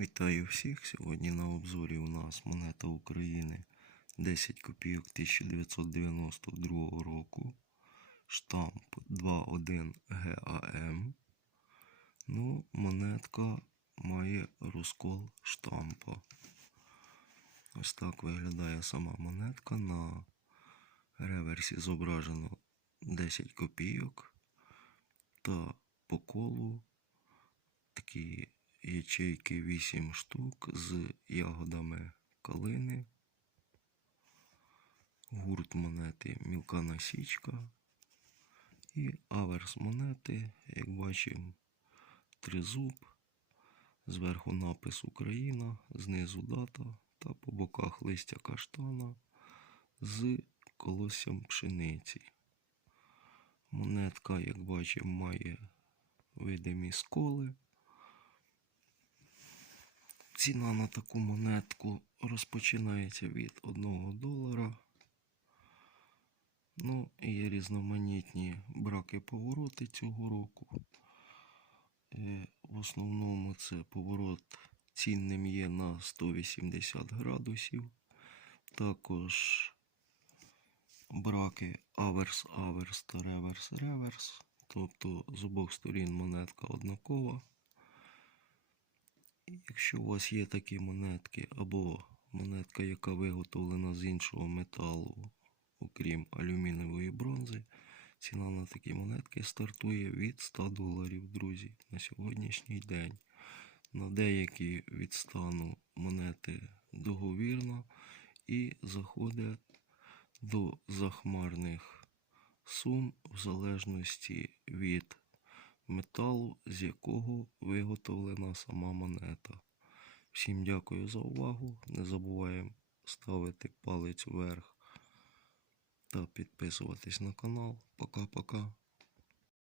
Вітаю всіх! Сьогодні на обзорі у нас монета України 10 копійок 1992 року. Штамп 21 ГАМ. Ну, монетка має розкол штампа. Ось так виглядає сама монетка. На реверсі зображено 10 копійок та по колу такі ячейки 8 штук з ягодами калини. Гурт монети мілка насічка. І аверс монети, як бачимо, тризуб. Зверху напис Україна, знизу дата та по боках листя каштана з колоссям пшениці. Монетка, як бачимо, має видимі сколи. Ціна на таку монетку розпочинається від 1 долара. Ну, і є різноманітні браки повороти цього року. Е, В основному це поворот цінним є на 180 градусів. Також браки аверс-аверс та реверс-реверс. Тобто з обох сторін монетка однакова. Якщо у вас є такі монетки, або монетка, яка виготовлена з іншого металу, окрім алюмінієвої бронзи, ціна на такі монетки стартує від 100 доларів, друзі, на сьогоднішній день. На деякі від стану монети договірно і заходять до захмарних сум в залежності від металу, з якого виготовлена сама монета. Всім дякую за увагу. Не забуваємо ставити палець вверх та підписуватись на канал. Пока-пока.